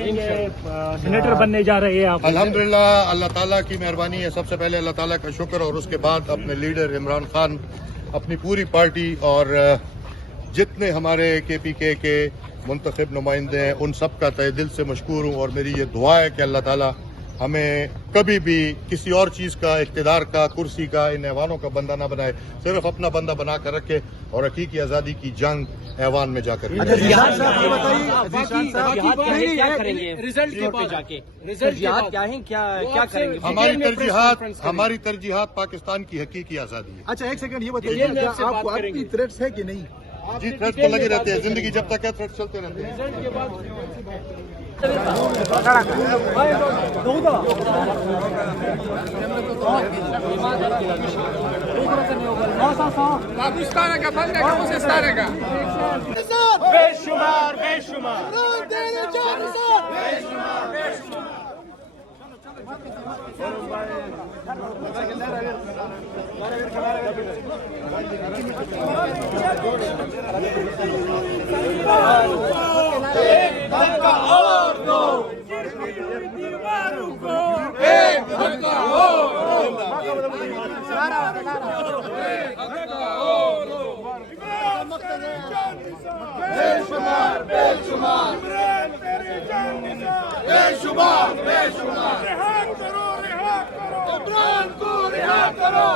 Senator बनने जा रहे हैं आप? अल्हम्दुलिल्लाह, अल्लाह ताला की मेहरबानी है। सबसे पहले अल्लाह ताला का शुक्र और उसके बाद अपने लीडर इमरान खान, अपनी पूरी पार्टी और जितने हमारे KPK के मुंतखब नुमाइंदे हैं उन सब का तहे दिल से मशकूर हूँ। और मेरी ये दुआ है कि अल्लाह ताला हमें कभी भी किसी और चीज का, इख्तिदार का, कुर्सी का, इन ऐवानों का बंदा ना बनाए, सिर्फ अपना बंदा बना कर रखे और हकीकी आजादी की जंग ऐवान में जाकर। हमारी तरजीहात पाकिस्तान की हकीकी आजादी है। अच्छा, एक सेकंड ये बताइए, क्या आपको आपकी थ्रेट्स है कि नहीं? जी, थ्रेट तो लगे रहते हैं, जिंदगी जब तक है थ्रेट चलते रहते हैं। बेशुमार बेशुमार एक धक्का और दो, दीवारों को एक धक्का और दो। बेशुमार बेशुमार बेशुमार बेशुमार, रिहा करो इमरान को, रिहा करो।